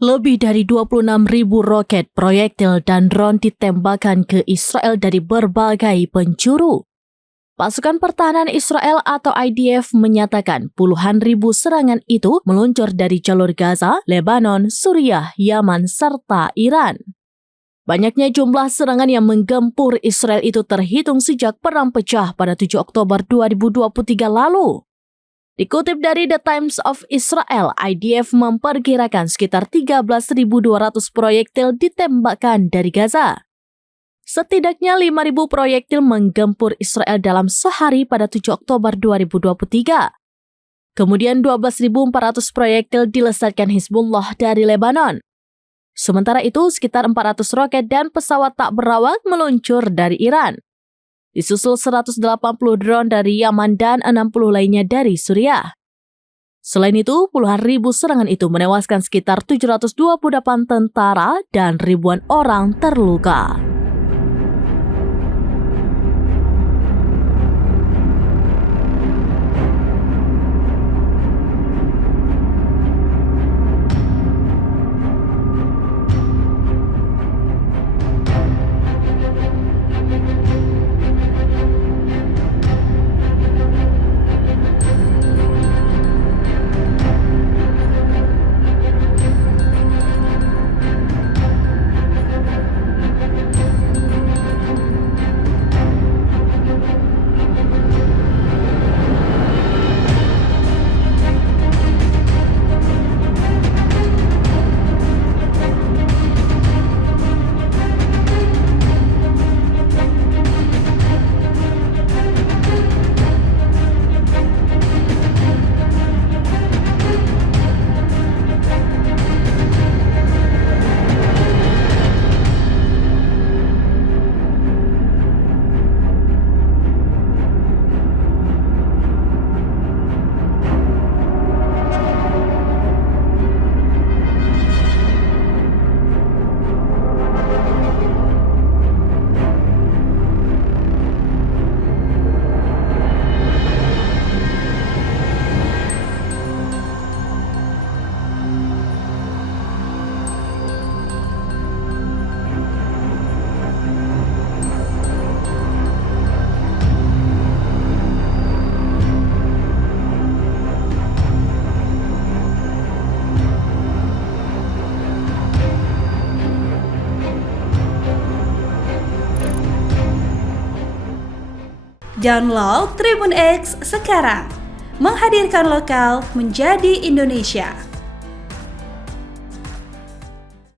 Lebih dari 26.000 roket, proyektil, dan drone ditembakkan ke Israel dari berbagai penjuru. Pasukan Pertahanan Israel atau IDF menyatakan puluhan ribu serangan itu meluncur dari jalur Gaza, Lebanon, Suriah, Yaman, serta Iran. Banyaknya jumlah serangan yang menggempur Israel itu terhitung sejak perang pecah pada 7 Oktober 2023 lalu. Dikutip dari The Times of Israel, IDF memperkirakan sekitar 13.200 proyektil ditembakkan dari Gaza. Setidaknya 5.000 proyektil menggempur Israel dalam sehari pada 7 Oktober 2023. Kemudian 12.400 proyektil dilesatkan Hizbullah dari Lebanon. Sementara itu, sekitar 400 roket dan pesawat tak berawak meluncur dari Iran. Disusul 180 drone dari Yaman dan 60 lainnya dari Suriah. Selain itu, puluhan ribu serangan itu menewaskan sekitar 728 tentara dan ribuan orang terluka. Download Tribun X sekarang, menghadirkan lokal menjadi Indonesia.